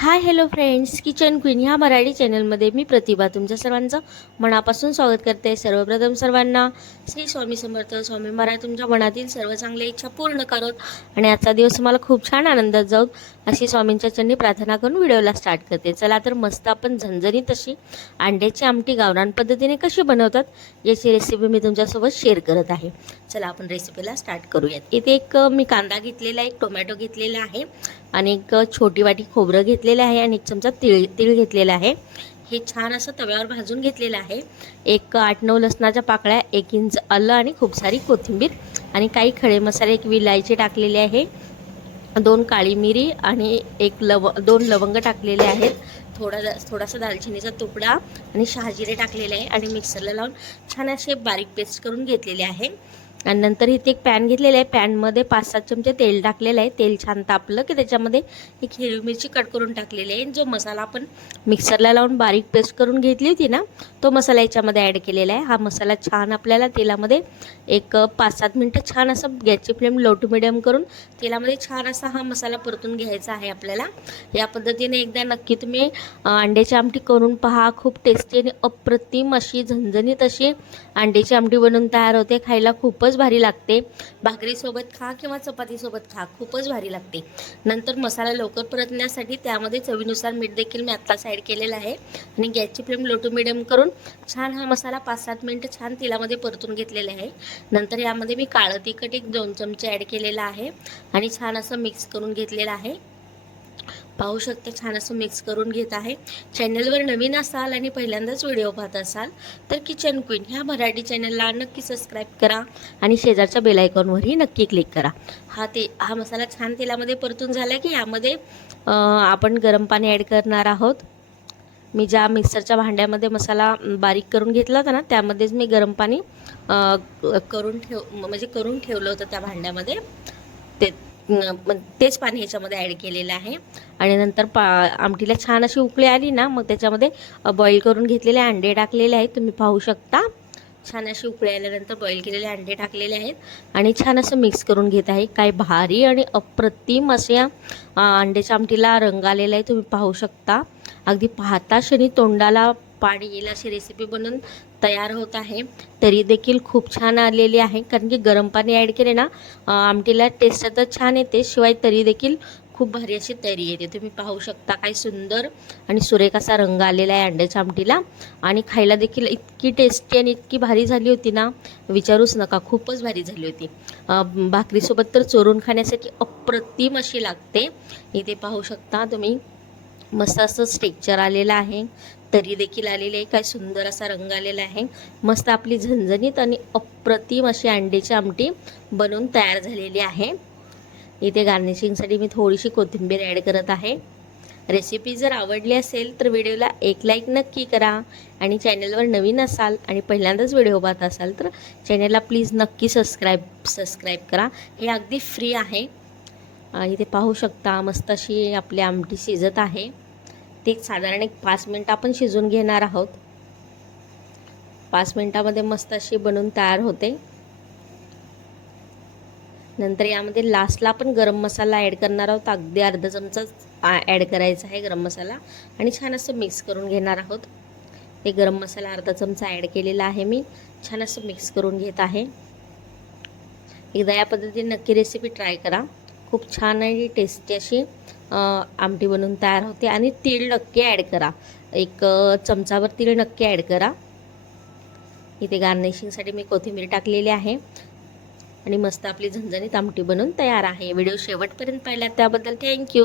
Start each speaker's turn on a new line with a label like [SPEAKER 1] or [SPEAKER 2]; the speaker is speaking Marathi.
[SPEAKER 1] Hi hello friends kitchen queen ह्या मराठी चॅनलमध्ये मी प्रतिभा. तुमच्या सर्वांचं मनापासून स्वागत करते सर्वप्रथम सर्वांना. श्री स्वामी समर्थ स्वामी महाराज तुमच्या मनातील सर्व चांगल्या इच्छा पूर्ण करत. आणि आजचा दिवस तुम्हाला खूप छान आनंदात जाऊ अशी स्वामींच्या चरणी प्रार्थना करून व्हिडिओला स्टार्ट करते. चला तर मस्त आपण झणझणीत अशी अंड्याची आमटी गावरान पद्धतीने कशी बनवतात याची रेसिपी मी तुमच्यासोबत शेअर करत आहे. चला आपण रेसिपीला स्टार्ट करूयात. इथे एक मी कांदा घेतलेला आहे एक टोमॅटो घेतलेला आहे आणि एक छोटी वाटी खोबरं घेतलेलं आहे आणि एक चमचा तिळ तिळ घेतलेला आहे. हे छान असं तव्यावर भाजून घेतलेलं आहे. एक आठ नऊ लसणाच्या पाकळ्या एक इंच आलं आणि खूप सारी कोथिंबीर आणि काही खडे मसाले एक विलायची टाकलेले आहे दोन काळी मिरी आणि एक लव दोन लवंग टाकलेले आहेत. थोडा थोडासा दालचिनीचा तुकडा आणि शहाजिरे टाकलेले आहे आणि मिक्सरला लावून छान असे बारीक पेस्ट करून घेतलेले आहे. आणि नंतर इथे एक पॅन घेतलेलं आहे. पॅनमध्ये पाच सात चमचे तेल टाकलेलं आहे. तेल छान तापलं की त्याच्यामध्ये एक हिरवी मिरची कट करून टाकलेली आहे. जो मसाला आपण मिक्सरला लावून बारीक पेस्ट करून घेतली होती ना तो मसाला याच्यामध्ये ॲड केलेला आहे. हा मसाला छान आपल्याला तेलामध्ये एक पाच सात मिनटं छान असं गॅसची फ्लेम लो टू मिडियम करून तेलामध्ये छान असा हा मसाला परतून घ्यायचा आहे आपल्याला. या पद्धतीने एकदा नक्की तुम्ही अंड्याची आमटी करून पहा. खूप टेस्टी आणि अप्रतिम अशी झणझणीत अशी अंड्याची आमटी बनवून तयार होते. खायला खूपच खूपच भारी लागते. भाकरीसोबत खा किंवा चपातीसोबत खा खूपच भारी लागते. नंतर मसाला लवकर परतण्यासाठी त्यामध्ये चवीनुसार मीठ देखील मी आत्ताच ॲड केलेलं आहे. आणि गॅसची फ्लेम लो टू मिडियम करून छान हा मसाला पाच सात मिनटं छान तेलामध्ये परतून घेतलेला आहे. नंतर यामध्ये मी काळं तिखट एक दोन चमचे ॲड केलेलं आहे. आणि छान असं मिक्स करून घेतलेलं आहे. पाहू शकता छान असं मिक्स करून घेत आहे. चॅनलवर नवीन असाल आणि पहिल्यांदाच व्हिडिओ पाहत असाल तर किचन क्वीन ह्या मराठी चॅनलला नक्की सबस्क्राईब करा आणि शेजारच्या बेलायकॉनवरही नक्की क्लिक करा. हा ते हा मसाला छान तेलामध्ये परतून झाला की यामध्ये आपण गरम पाणी ॲड करणार आहोत. मी ज्या मिक्सरच्या भांड्यामध्ये मसाला बारीक करून घेतला होता ना त्यामध्येच मी गरम पाणी करून ठेव म्हणजे करून ठेवलं होतं त्या भांड्यामध्ये. ते तेच पाणी ह्याच्यामध्ये ॲड केलेलं आहे. आणि नंतर पा आमटीला छान अशी उकळी आली ना मग त्याच्यामध्ये बॉईल करून घेतलेले अंडे टाकलेले आहेत. तुम्ही पाहू शकता. छान अशी उकळी आल्यानंतर बॉईल केलेले अंडे टाकलेले आहेत. आणि छान असं मिक्स करून घेत आहे. काय भारी आणि अप्रतिम अशा या अंड्याच्या आमटीला रंग आलेला आहे. तुम्ही पाहू शकता. अगदी पाहता क्षणी तोंडाला पाणी येईल अशी रेसिपी बनवून तयार होत आहे. तरी देखील खूप छान आलेली आहे. कारण की गरम पाणी ॲड केले ना आमटीला टेस्ट तर छान येते. शिवाय तरी देखील खूप भारी अशी तरी येते. तुम्ही पाहू शकता काय सुंदर आणि सुरेख असा रंग आलेला आहे अंड्याच्या आमटीला. आणि खायला देखील इतकी टेस्टी आणि इतकी भारी झाली होती ना विचारूच नका. खूपच भारी झाली होती. भाकरीसोबत तर चोरून खाण्यासाठी अप्रतिम अशी लागते. इथे पाहू शकता तुम्ही. मस्त असं स्ट्रेक्चर आलेलं आहे. तरी देखील आलेले आहे. काय सुंदर असा रंग आलेला आहे. मस्त आपली झणझणीत आणि अप्रतिम अशी अंड्याची आमटी बनवून तयार झालेली आहे. इथे गार्निशिंगसाठी मी थोडीशी कोथिंबीर ॲड करत आहे. रेसिपी जर आवडली असेल तर व्हिडिओला एक लाईक नक्की करा. आणि चॅनलवर नवीन असाल आणि पहिल्यांदाच व्हिडिओ पाहत असाल तर चॅनलला प्लीज नक्की सबस्क्राईब सबस्क्राईब करा. हे अगदी फ्री आहे. इथे पाहू शकता मस्त अशी आपली आमटी शिजत आहे. ते साधारण एक पाच मिनटं आपण शिजून घेणार आहोत. पाच मिनटामध्ये मस्त अशी बनवून तयार होते. नंतर यामध्ये लास्टला आपण गरम मसाला ॲड करणार आहोत. अगदी अर्धा चमचाच ॲड करायचा आहे गरम मसाला. आणि छान असं मिक्स करून घेणार आहोत. ते गरम मसाला अर्धा चमचा ॲड केलेला आहे मी. छान असं मिक्स करून घेत आहे. एकदा या पद्धतीने नक्की रेसिपी ट्राय करा. खूप छान आणि टेस्टी अशी आमटी बनवून तयार होते. आणि तीळ नक्की ॲड करा. एक चमचावर तीळ नक्की ॲड करा. इथे गार्निशिंगसाठी मी कोथिंबीर टाकलेली आहे. आणि मस्त आपली झणझणीत आमटी बनवून तयार आहे. व्हिडिओ शेवटपर्यंत पाहिला त्याबद्दल थँक्यू